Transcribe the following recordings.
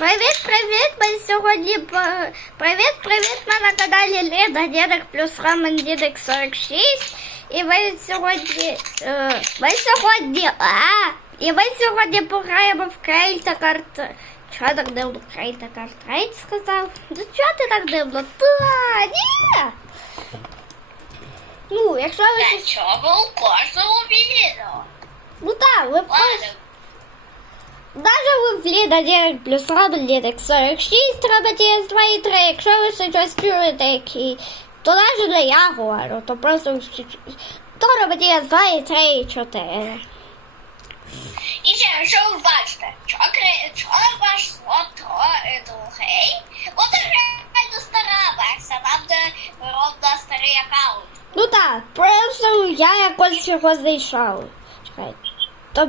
Привіт, привіт! Ми сьогодні по- привіт, привіт! Ми на каналі Ліда Дідик плюс Роман Дідик 46. І ми сьогодні. е, Ми сьогодні. А! І ми сьогодні пограємо в Крейта карт. Чого так дивно Крейта карт Рейд сказав? Ну чого ти так дивно? Та, ні! Ну, якщо ви. Для чого у кожному відео? Ну так, ви в курсі. Ладно, Даже в Ліда Дірек плюс Робот Дірек 46 робите є 2 і 3. Якщо ви щось чуєте, то навіть не я говорю, то просто то робите є 2 і 3 і 4. І ще, що ви бачите? Чого кри- чого ваш слот тро- другий? От реально стара версія, там де ровно старий аккаунт. Ну так, просто я якось його знайшов. Чекай. То...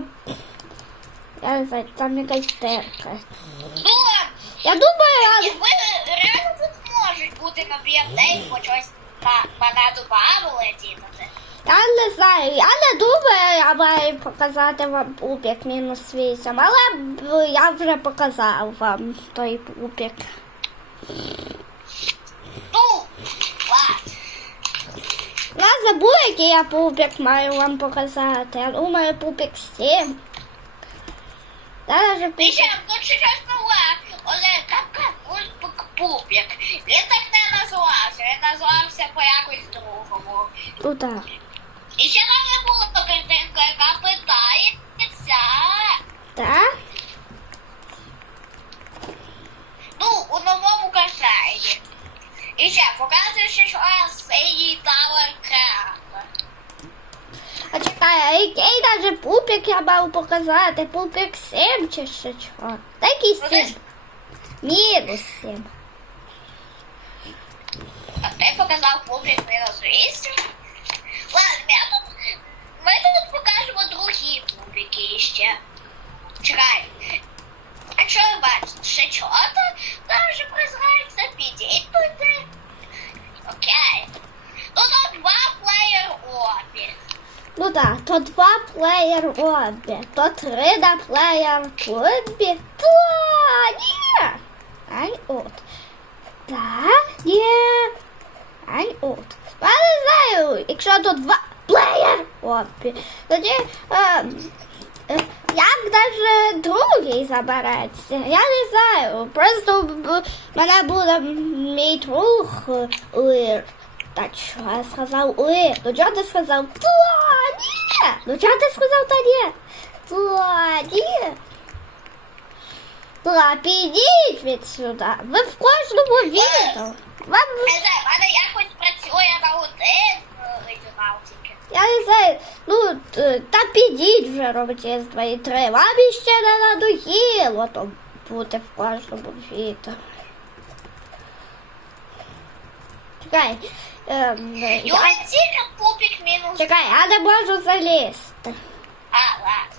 Я не знаю, там якась терка. Я думаю, якби реально тут можуть бути напівдень, бо щось на добавили дідати. Я не знаю, я не думаю, я маю показати вам пупік мінус 8, але б я вже показав вам той пупік. Ну, ладно. Я забув, який я пупік маю вам показати. Я думаю, пупік 7. Зараз же пупік. ще, тут щось нове. Олег, Пупік. Він так не називався, він називався по якось другому. Ну так. І ще там не було картинка, яка питається. Так? Ну, у новому касеті. І ще показує, що я синій Tower Craft. А чекай, а який даже пупик я мав показати? Пупик 7 чи ще чого? Такий 7? Мінус 7. А ти показав пупик мінус 8. Ладно, я тут, ми тут покажемо другі пупики ще. Чекай. то два плеєр обі, то три на плеєр клубі. Та, ні. Ань от. Та, ні. Ань от. Я не знаю, якщо то два плеєр обі, тоді е, е, як даже другий забереться, я не знаю. Просто б- мене буде мій друг е, Лир. Та що я сказав Лир? Ну чого ти сказав та ні? Ну чого ти сказав та ні? Та ні. Та підіть від сюди. Ви в кожному відео. Вам Не знаю, в мене якось працює на один оригінал тільки. Я не знаю, ну т- та підіть вже робити з 2 і 3. Вам іще не надоїло то бути в кожному відео. Чекай. Ем, я, Юрій тільки пупік мінус. чекай, я не можу залізти. А, ладно.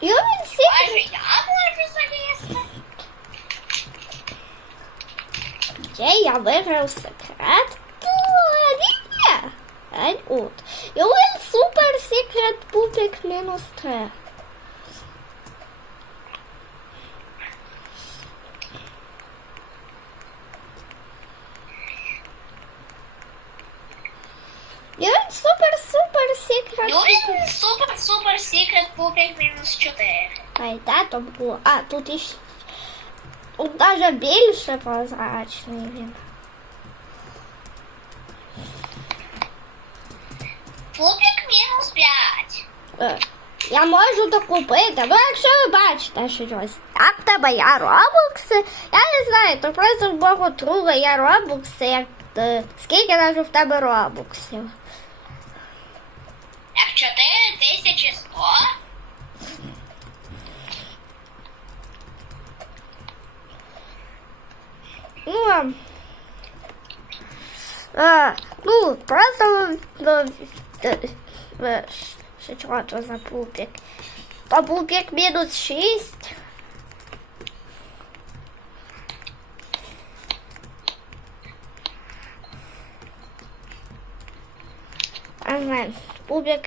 Юрін Може сікрет. я можу залізти? Де я виграв секрет? Та, ні. Ань от. Супер секрет пупік мінус 3. Юрін супер супер секрет Юрій пупік. супер-супер пупік мінус 4. Ай, да, то було. А, тут іще. Тут даже більше прозрачний він. Пупік мінус 5. Е, Я можу докупити. Ну, якщо ви бачите щось, в тебе є робокси, я не знаю, то просто в мого друга є робокси, як е, скільки навіть в тебе робоксів. Як 4100? Ну, а, а, ну, просто ну, е, е, ще чого то за пупік. То пупік мінус 6. Ага, пупік.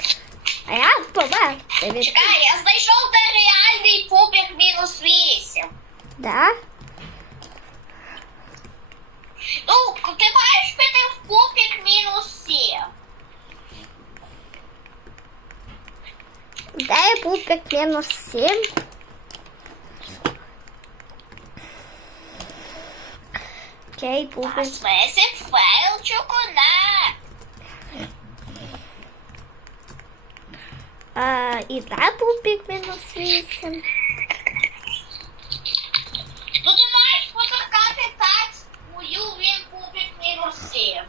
А я помер. Чекай, я знайшов де реальний Да? Ну, ти маєш піти в кубик мінус 7. Де пупик мінус 7? Окей, А пупик. список файл чокона. А, і де пупик мінус 8? Ну ти маєш потикати так мою він кубик 7.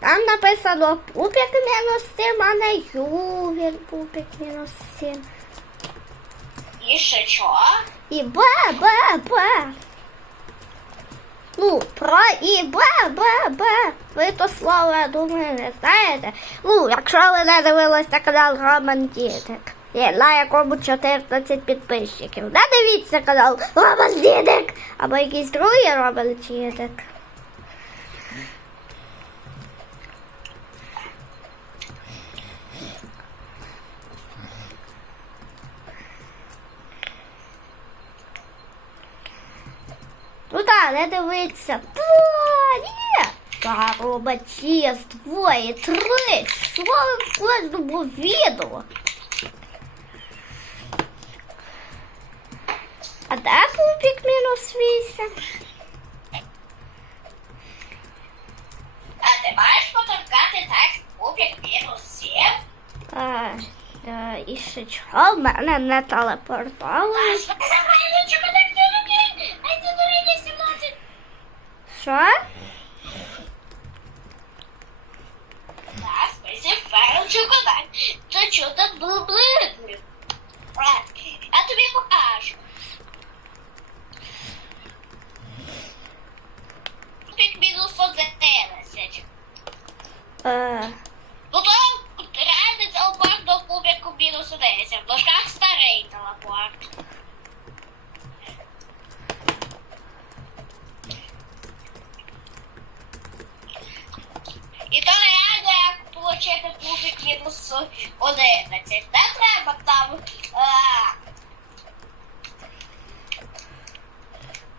Там написано пупик мінус 7, а не ювін пупик мінус 7. І ще що? І Б, Б, Б. Ну, про і Б, Б, Б. Ви то слово, я думаю, не знаєте. Ну, якщо ви не дивились на канал Роман Дідик, є на якому 14 підписчиків. Не дивіться канал Роман Дідик, або якийсь другий Роман Дідик. Ну так, не дивиться. Та, ні. Та, робочі, двоє, три. Що ви в кожному відео? Вісім? А ти маєш потикати так кубик мінус 7? А, да, і ще чого мене не телепортовують? Що? Та що так блиблиблю? Я тобі покажу. Кубик мінус 11. То реальний телепорт до кубику мінус 11. В дошках старий телепорт. І то реально як отримати кубик мінус 11. Не треба там.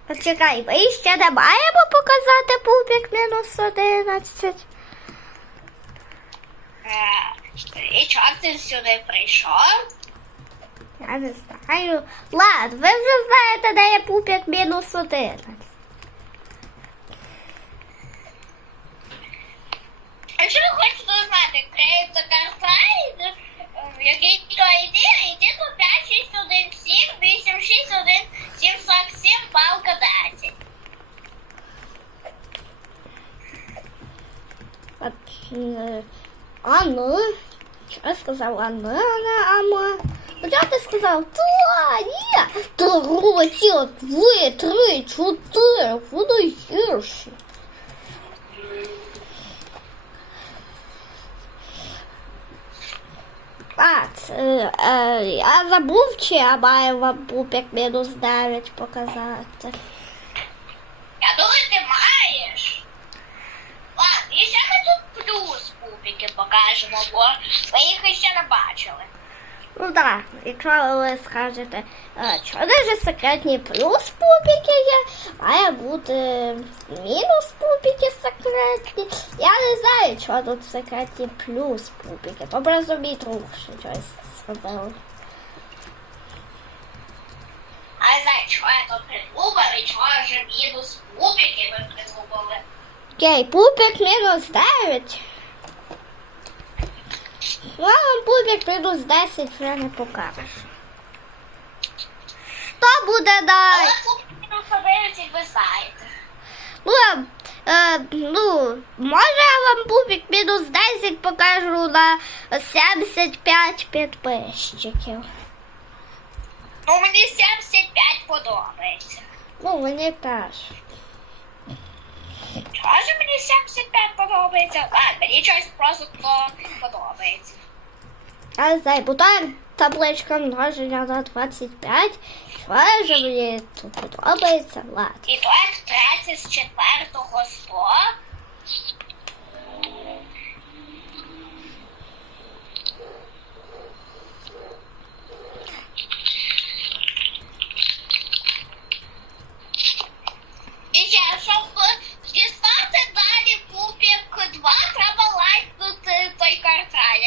Почекай, ми ще не маємо показати пупік мінус 11. І чого ти сюди прийшов? Я не знаю. Ладно, ви вже знаєте, де є пупік мінус 11. А що ви хочете знати? Крейт карта, який то йде, йде по 5, 6, 1, 7, 8, 6, 1, 7, 47, палка 10. От, е, А ну? Що я сказав? А ну, не а ну. Ну, що ти сказав? Та, ні. Троє, дві, три, чотири. Воно гірше. А, це, е, я забув, чи я маю вам пупік мінус 9 показати. Я думаю, ти маєш. Ладно, і ще ми тут плюс кубики покажемо, бо ви їх ще не бачили. Ну так, якщо ви скажете, що дуже секретні плюс пупіки є, має бути мінус пупіки секретні. Я не знаю, що тут секретні плюс пупіки. То просто мій друг ще щось зробив. А знаю, чого я тут придумав і чого вже мінус кубики ми придумали. Окей, пупік мінус 9. Ну, вам пупік мінус 10 вже не покажеш. Що буде далі? кубики мінус 11 ви знаєте. Ну, е, ну, може я вам пупік мінус 10 покажу на 75 підписчиків. Ну, мені 75 подобається. Ну, мені теж. Чого ж мені 75 подобається? Ладно, мені щось просто подобається. А знаю, табличка множення на 25. Що ж мені тут подобається? Ладно. І то як третє з четвертого 100.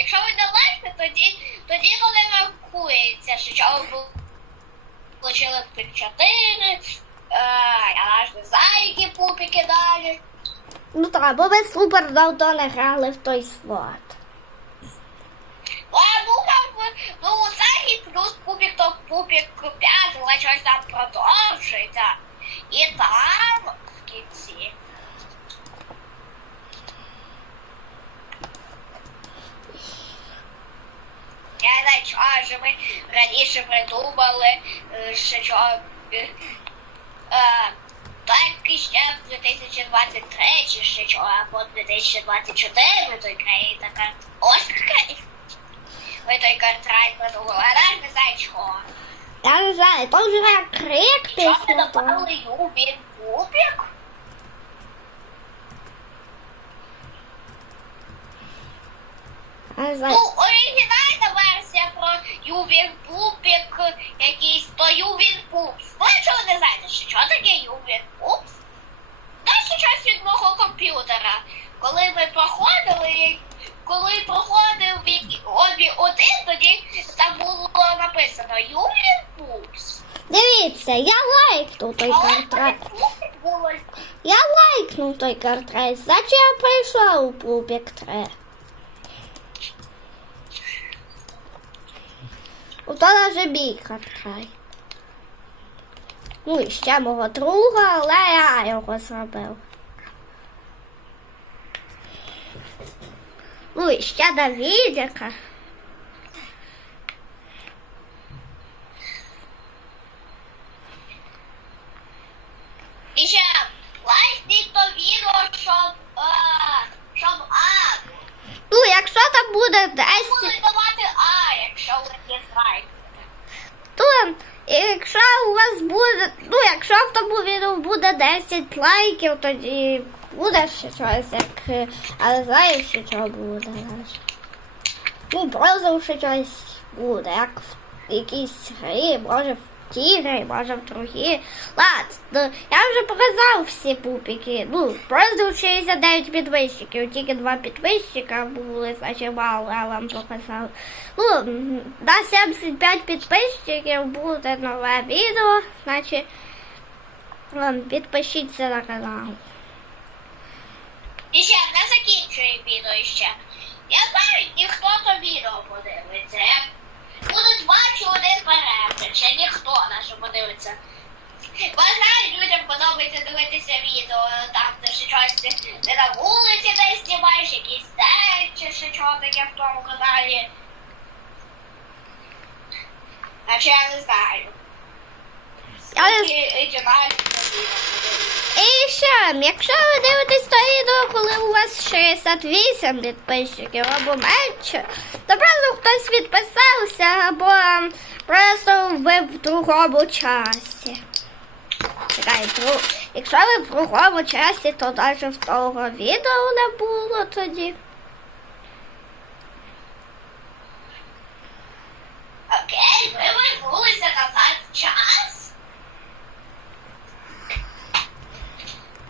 Якщо ви далеко, тоді, тоді коли маркується, що ви получили П4, е, не зайки, пупіки далі. Ну так, бо ви супер давно не грали в той слот. А Ну, у ну, Сагі плюс пупік, то пупік 5, але щось там продовжується. І там в кінці. Знаю, ми раніше придумали, е, що е, е, Так ще в 2023 чи ще чого, або 2024 ми той країн така. Така. Ми той контракт придумали, а навіть не знаю чого. Я не знаю, то вже крик Чого ми після того. Юбін Кубік? Я не Ну, знаю. версія Юбін Пупік якийсь, то Юбін Пупс. Ви не знаєте, що, що таке Юбін Пупс? Та щось від мого комп'ютера. Коли ми проходили, коли проходив обі один, тоді там було написано Юбін Пупс. Дивіться, я лайкнув той контракт. Я лайкнув той контракт, значить я прийшла у Пупік 3. Ото навіть мій контракт. Ну і ще мого друга, але я його зробив. Ну і ще Давідика. І ще лайкніть то відео, щоб, е, щоб А. Ну, якщо там буде 10, Будуть давати А, якщо ви не знаєте. То якщо у вас буде, ну, якщо в тому відео буде 10 лайків, тоді буде ще щось, як, але знаєш, що чого буде. Ну, просто ще щось буде, як в якійсь грі, може в тій може в другій. Ладно, я вже показав всі пупіки. Ну, просто 69 підписчиків, тільки два підписчика були, значить мало, я вам показав. Ну, на 75 підписчиків буде нове відео, значить підпишіться на канал. І ще не закінчує відео ще. Я знаю, ніхто то відео подивиться. Два чи один перегляд, ще ніхто наше подивиться. Бажаю людям подобається дивитися відео, там де ще щось ти на вулиці десь знімаєш, якісь чи ще чого таке в тому каналі. Наче я не знаю. Відео подивитися. Ще, якщо ви дивитесь то відео, коли у вас 68 підписчиків або менше, то просто хтось відписався, або просто ви в другому часі. Чекай, якщо ви в другому часі, то навіть в того відео не було тоді. Окей, ви вернулися назад в час.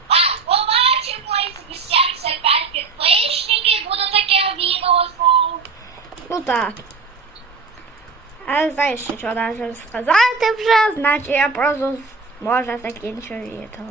А, побачимо, і 75 підписників буде таке відео знову. Ну так. А знаєш, що навіть сказати вже, значить я просто може закінчу відео.